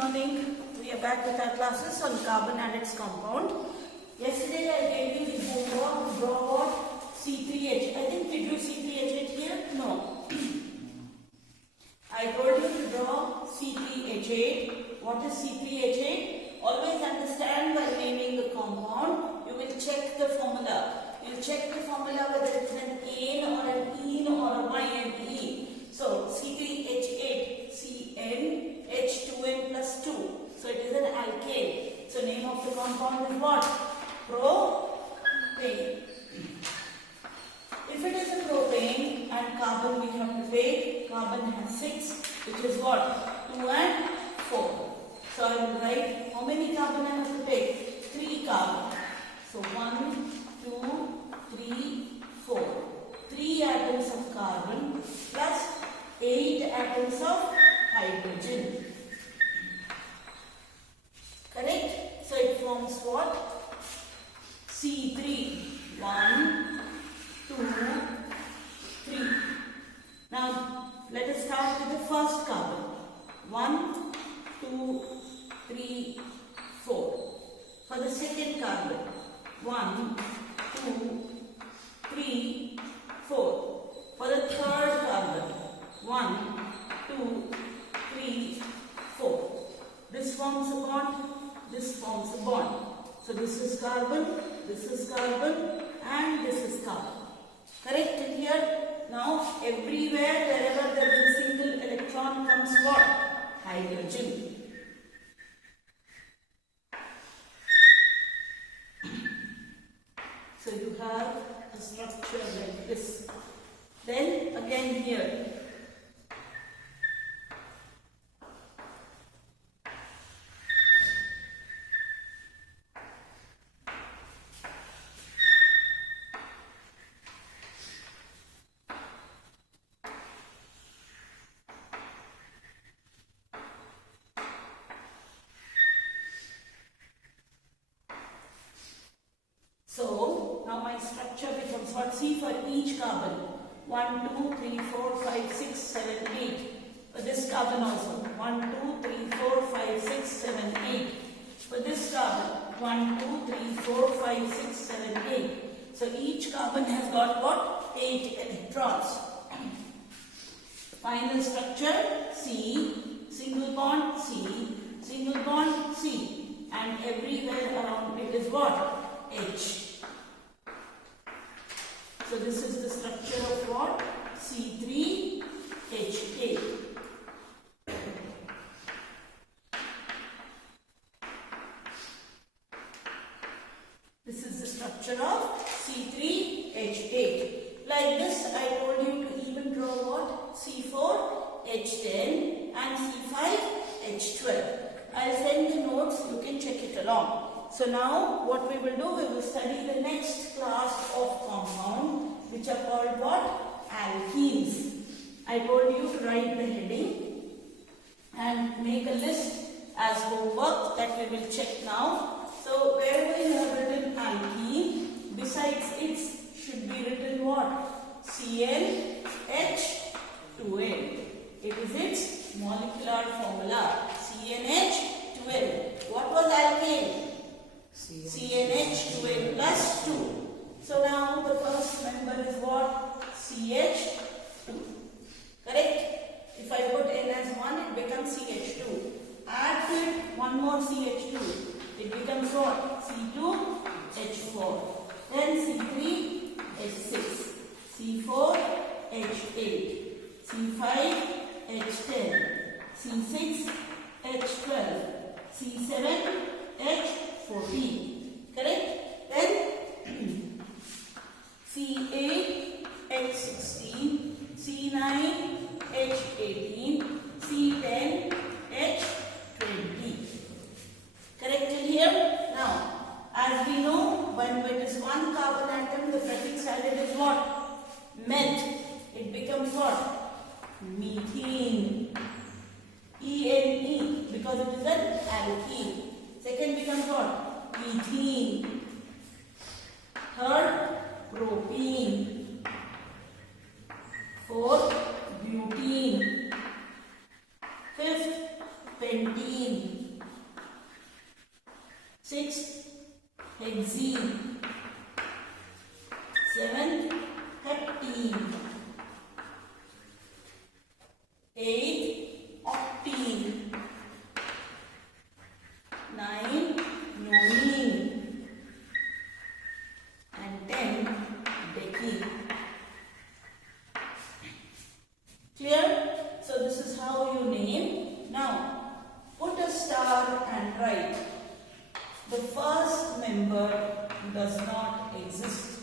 morning. We are back with our classes on carbon and its compound. Yesterday I gave you the homework to draw what? C3H. I think we drew C3H here? No. I told you to draw C3H8. What is C3H8? Always understand by naming the compound, you will check the formula. You will check the formula whether it's an N or an ene or a YNE. So C3H8, Cn, H2n plus 2. So it is an alkane. So name of the compound is what? Propane. If it is a propane and carbon we have to take, carbon has 6, which is what? 2 and 4. So I will write how many carbon I have to take? 3 carbon. So 1, 2, 3, 4. 3 atoms of carbon plus 8 atoms of hydrogen. Correct? So it forms what? C3. 1, 2, 3. Now let us start with the first carbon. 1, 2, 3, 4. For the second carbon, 1, 2, 3, 4. For the third carbon, 1, 2, 3, 4. This forms a bond, this forms a bond. So this is carbon, and this is carbon. Correct it here? Now everywhere wherever there is a single electron comes what? Hydrogen. So you have a structure like this. Then again here. So now my structure becomes what? See, for each carbon 1, 2, 3, 4, 5, 6, 7, 8. For this carbon also 1, 2, 3, 4, 5, 6, 7, 8. For this carbon 1, 2, 3, 4, 5, 6, 7, 8. So each carbon has got what? 8 electrons. Final structure C, single bond C, single bond C, and everywhere around it is what? H. So this is the structure of what? C3H8. This is the structure of C3H8. Like this, I told you to even draw what? C4H10 and C5H12. I'll send the notes, you can check it along. So now what we will do, we will study the next class of compound which are called what? Alkenes. I told you to write the heading and make a list as homework that we will check now. So wherever you have written alkene, besides it should be written what? CnH2n. It is its molecular formula. CnH2n. What was alkane? CnH2n plus 2. So now the first member is what? CH2. Correct? If I put N as 1, it becomes CH2. Add to it one more CH2. It becomes what? C2H4. Then C3H6. C4H8. C5H10. C6H12. C7H14. Correct? Then C8H16, C9H18, C10H20. Correct till here? Now, as we know, when it is one carbon atom, the prefix added is what? Meth. It becomes what? Methane. ENE, because it is an alkene. Second becomes what? Ethene. Third, propene. Fourth, butene. Fifth, pentene. 6, hexene. 7, heptene. 8, octene. 9, nonene. And 10, decene. Clear? So this is how you name. Now, put a star and write. The first member does not exist.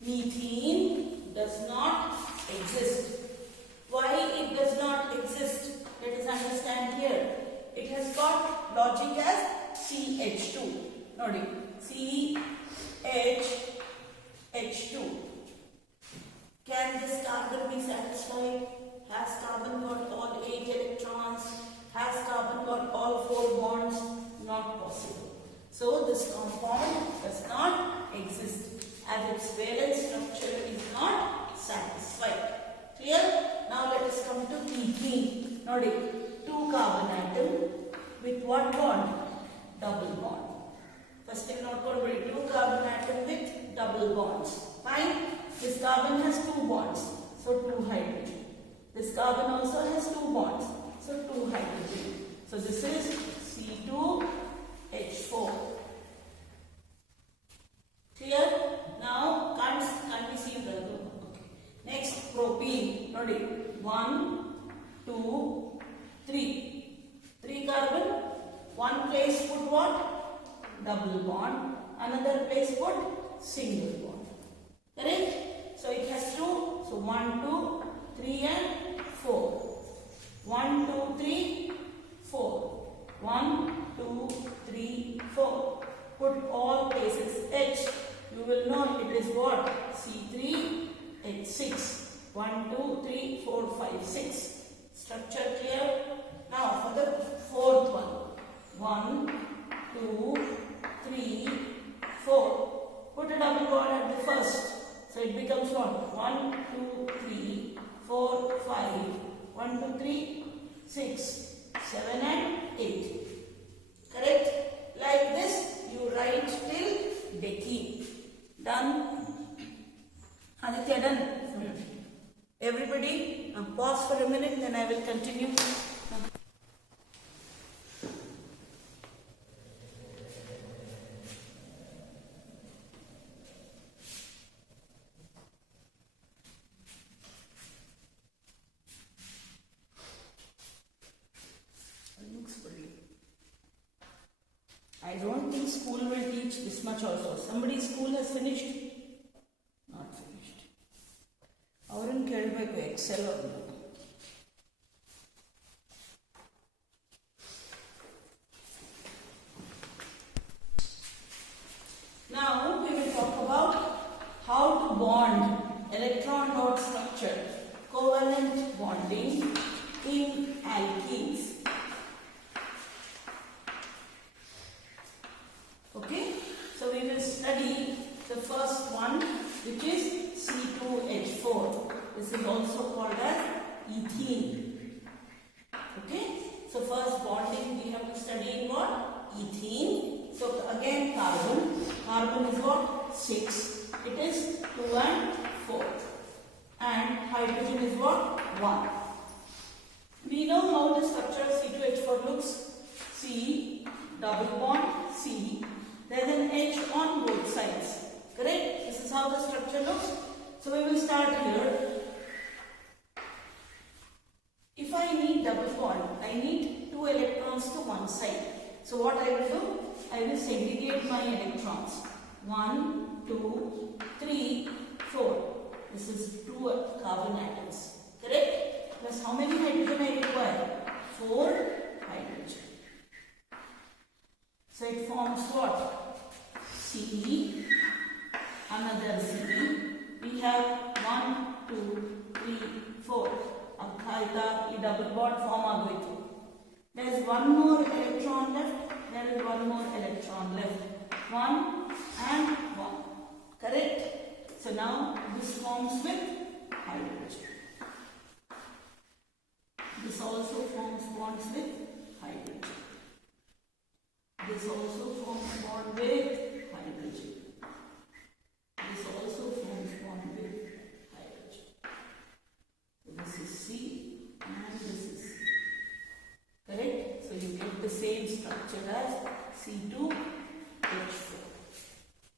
Methane does not exist. Why it does not exist? Let us understand here. It has got logic as CH2. Nodi. CH2. Can this carbon be satisfied? Has carbon got all 8 electrons? Has carbon got all 4 bonds? Not possible. So this compound does not exist as its valence structure is not satisfied. Clear? Now let us come to ethene. Nodi, 2 carbon atom with what bond? Double bond. First thing note code, 2 carbon atom with double bonds. Fine. This carbon has 2 bonds, so 2 hydrogen. This carbon also has 2 bonds, so 2 hydrogen. So this is C2H4. Clear? Now can't we see the other? Next, propene. Nodi, 1, 2, 3. 3 carbon. One place put what? Double bond. Another place put single bond. Correct? So it has 2. So 1, 2, 3 and 4. 1, 2, 3, 4. 1, 2, 3, 4. Put all places H. You will know it is what? C3H6. 1, 2, 3, 4, 5, 6. Structure clear? Now for the fourth one. 1, 2, 3, 4. Put a double bond at the first. So it becomes what? 1, 2, 3, 4, 5. 1, 2, 3, 6, 7 and 8. Correct? Like this you write till decene. Done? Aditya, done? Everybody, pause for a minute, then I will continue. I don't think school will teach this much also. Somebody's school has finished? Not finished. Avarun kelbeku Excel avunu. Now we will talk about how to bond electron dot structure, covalent bonding in alkenes. Okay, so we will study the first one, which is C2H4. This is also called as ethene. Okay, so first bonding we have to study what? Ethene. So again carbon. Carbon is what? 6. It is 2 and 4. And hydrogen is what? 1. We know how the structure of C2H4 looks. C, double bond, C. There is an H on both sides. Correct? This is how the structure looks. So we will start here. If I need double bond, I need 2 electrons to one side. So what I will do? I will segregate my electrons. 1, 2, 3, 4. This is 2 carbon atoms. Correct? Plus how many hydrogen I require? 4 hydrogen. So it forms what? C, another C. We have 1, 2, 3, 4. Abhaita, a double bond form agaitu. There is one more electron left. There is one more electron left. 1 and 1. Correct? So now this forms with hydrogen. bonds with hydrogen. This also forms bond with hydrogen. This also forms bond with hydrogen. So this is C and this is C. Correct? So you get the same structure as C2H4.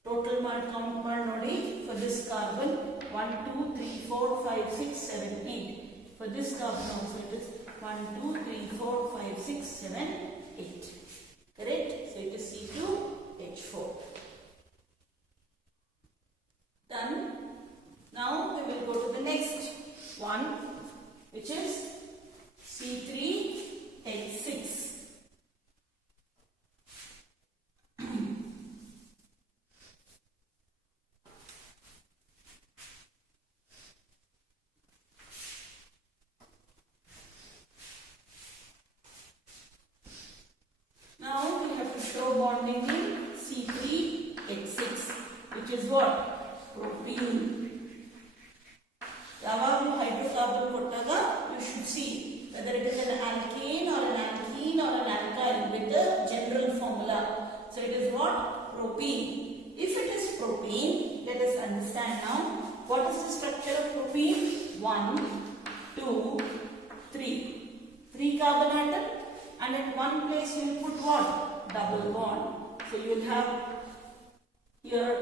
Total count nodi for this carbon 1, 2, 3, 4, 5, 6, 7, 8. For this carbon also it is 1, 2, 3, 4, 5, 6, 7, 8. Correct? So it is C2H4. Done. Now we will go to the next one, which is C3H6. Now we have to show bonding in C3H6, which is what? Propene. Yavagu hydrocarbon kottaga, you should see whether it is an alkane or an alkene or an alkyne with the general formula. So it is what? Propene. If it is propene, let us understand now what is the structure of propene. 1, 2, 3. 3 carbon atom, and at one place you will put what? Double bond. So you will have here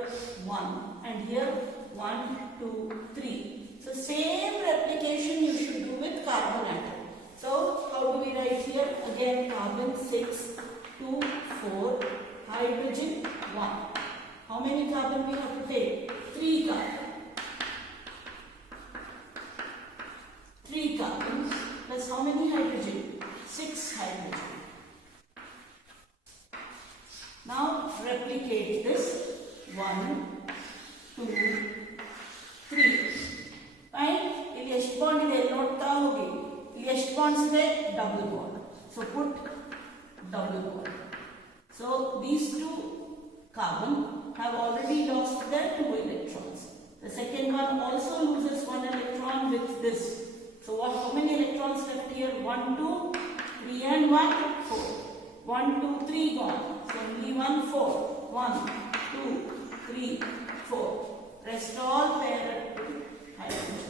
1 and here 1, 2, 3. So same replication you should do with carbon atom. So how do we write here? Again carbon 6, 2, 4, hydrogen 1. How many carbon we have to take? 3 carbon. 3 carbons plus how many hydrogen? 6 hydrogen. Now replicate this. 1, 2, 3. Fine? ಇಲ್ಲಿ ಎಷ್ಟು bond ಇದೆ ನೋಡ್ತಾ ಹೋಗಿ. ಇಲ್ಲಿ ಎಷ್ಟು bonds ಇದೆ? Double bond. So put double bond. So these two carbon have already lost their 2 electrons. The second one also loses 1 electron with this. So how many electrons left here? 1, 2, 3 and 1, 4. 1, 2, 3 gone. So only 1, 4. 1, 2, 3, 4. Rest all paired to hydrogen.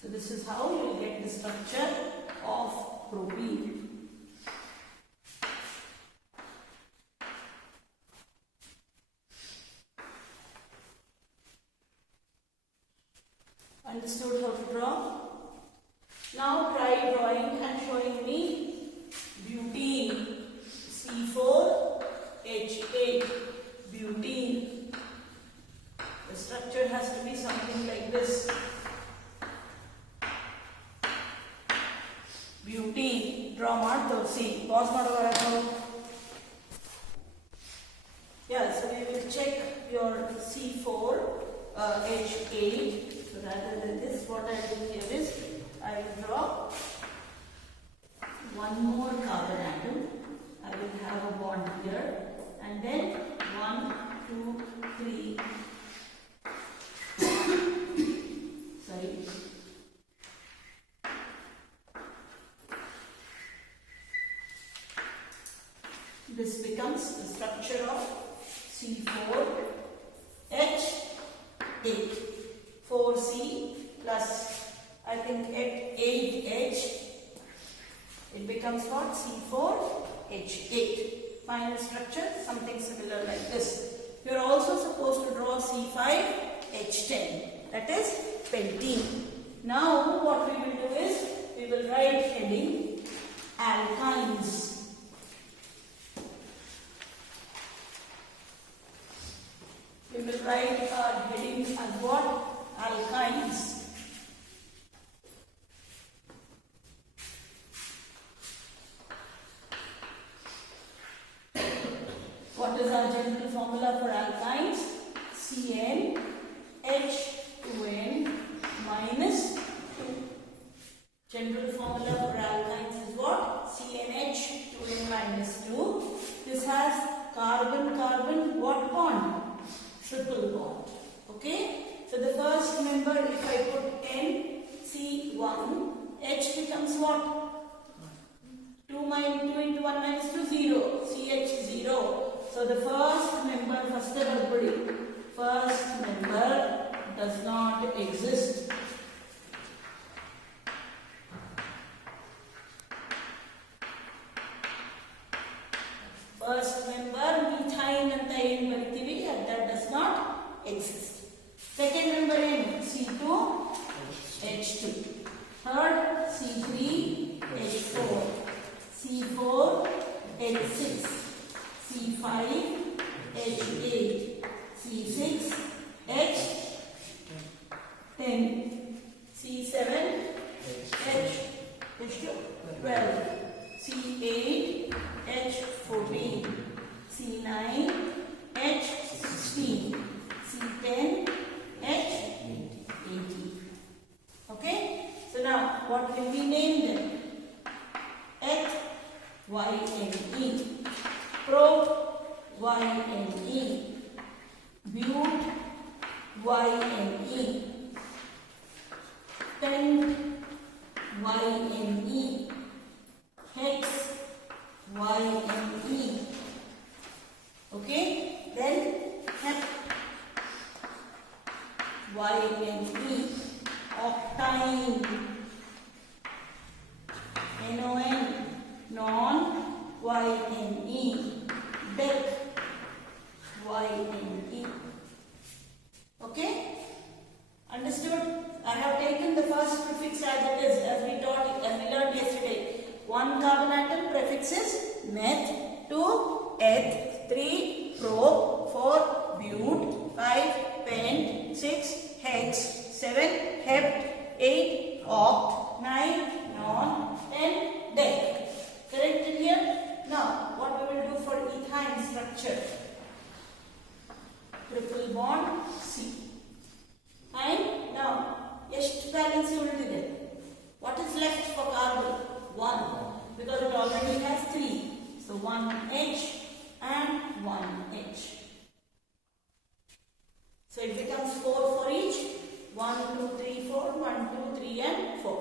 So this is how you will get the structure of propene. Understood how to draw? Now try drawing and showing me butene. C4H8 butene. The structure has to be something like this. Butene. Draw ಮಾಡ್ತೇವೆ. See. Pause ಮಾಡೋದು. Yeah, so we will check your C4H8. So rather than this, what I do here is I will draw one more carbon atom. I will have a bond here, and then 1, 2, 3. Sorry. This becomes the structure of C4H8. 4C plus I think 8H. It becomes what? C4H8. Final structure something similar like this. You are also supposed to draw C5H10. That is pentene. Now what we will do is we will write heading alkynes. We will write our heading as what? Alkynes. What is our general formula for alkynes? CnH2n minus minus 2. This has carbon-carbon what bond? Triple bond. Okay? So the first member, if I put NC1, H becomes what? 2 into 1 minus 2, 0. CH 0. So the first member, first member does not exist. First member, methane and thine baritive, that does not exist. Second member in C2, H2. Third, C3, H4. C4, H6. C5, H8. C6, H10. C7, H12. C8, H14. C9, H16. C10, H18. Okay? So now, what will we name them? Eth, YNE. Pro, YNE. But, YNE. Pent, YNE. Hex, YNE. Okay? Then, hept, YNE. Octine, NON, non, YNE. Dec, YNE. Okay? Understood? I have taken the first prefix as it is, as we learned yesterday. 1 carbon atom prefix is meth, 2 eth, 3 pro, 4 but, 5 pent, 6 hex, 7 hept, 8 oct, 9 non, 10 dec. Correct in here? Now, what we will do for ethyne structure? Triple bond C. And now, ಎಷ್ಟು balance ಉಳಿದಿದೆ? What is left for carbon? 1. Because it already has 3. So 1H and 1H. So it becomes 4 for each. 1, 2, 3, 4. 1, 2, 3 and 4.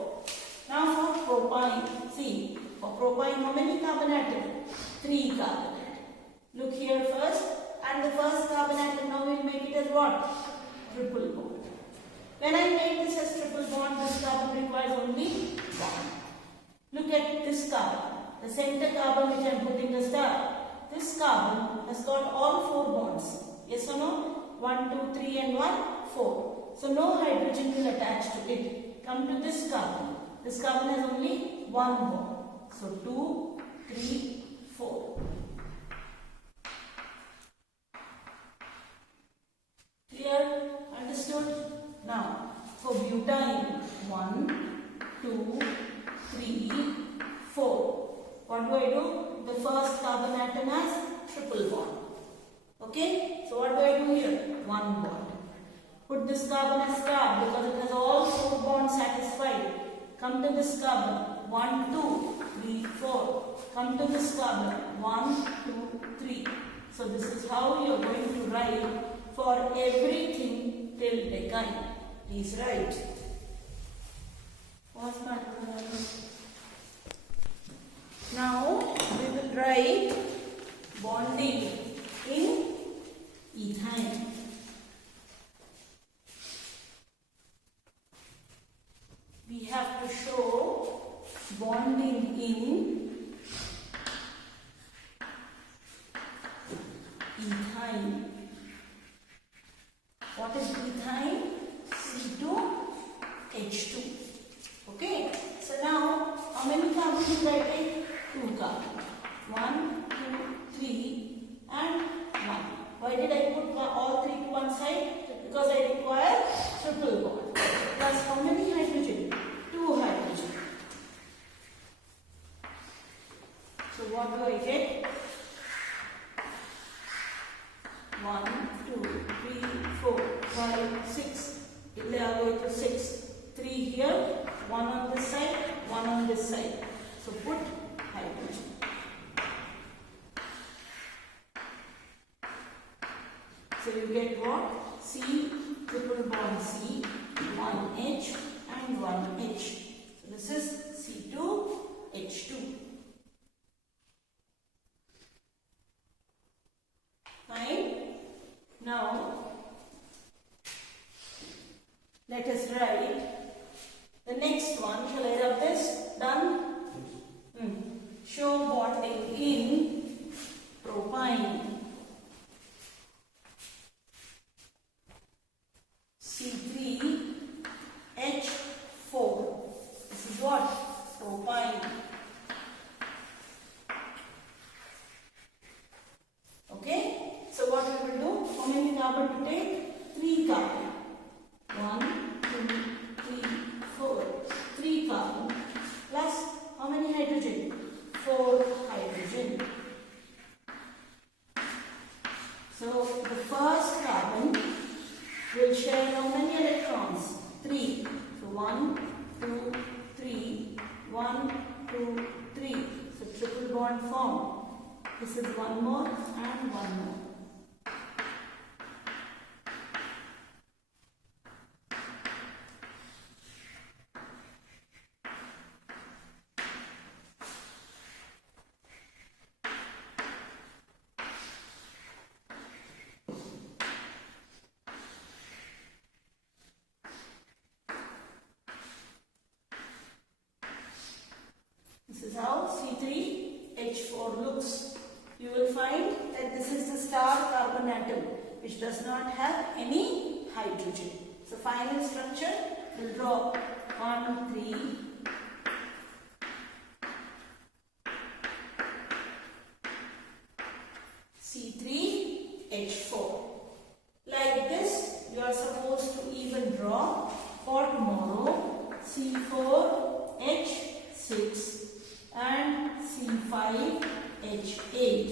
Now for propine. See, for propine how many carbon atoms? 3 carbon atoms. Look here first. And the first carbon atom, now we will make it as what? Triple bond. When I make this as triple bond, this carbon requires only 1. Look at this carbon. The center carbon which I am putting the star. This carbon has got all 4 bonds. Yes or no? 1, 2, 3 and 1, 4. So no hydrogen will attach to it. Come to this carbon. This carbon has only 1 bond. So 2, 3, 4. Clear? Understood? Now, for butane, 1, 2, 3, 4. What do? The first carbon atom has triple bond. Okay? So what do I do here? 1 bond. Put this carbon as star because it has all 4 bonds satisfied. Come to this carbon. 1, 2, 3, 4. Come to this carbon. 1, 2, 3. So this is how you are going to write for everything till decyl. Please write. What's my now we will write bonding in ethyne. We have to show bonding in ethyne. What is ethyne? C2H2. Okay. So now, how many carbons will I take? 2 carbons. 1, 2, 3 and 1. Why did I put all 3 to one side? Because I require triple bond. Plus how many hydrogen? 2 hydrogen. So what do I get? 1, 2, 3, 4, 5, 6. 6. 3 here, 1 on this side, 1 on this side. So put hydrogen. So you get what? C triple bond C, 1H and 1H. So this is C2H2. Fine. Now let us write the next one. Shall I rub this? Done? Show bonding in propyne. C3H4. This is what? Propyne. Okay? So what we will do? How many carbon to take? 3 carbon. 1, 2, 3, 4. 3 carbon plus how many hydrogen? 4 hydrogen. So the first carbon will share how many electrons? 3. So 1, 2, 3. 1, 2, 3. So triple bond form. This is one more and one more. This is how C3H4 looks. You will find that this is the star carbon atom which does not have any hydrogen. So final structure will draw 1, 3, C3H4. Like this you are supposed to even draw for tomorrow C4H6 and C5H8.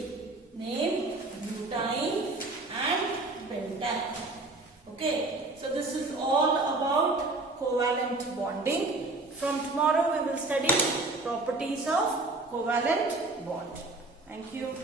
Name butane and pentane. Okay, so this is all about covalent bonding. From tomorrow we will study properties of covalent bond. Thank you.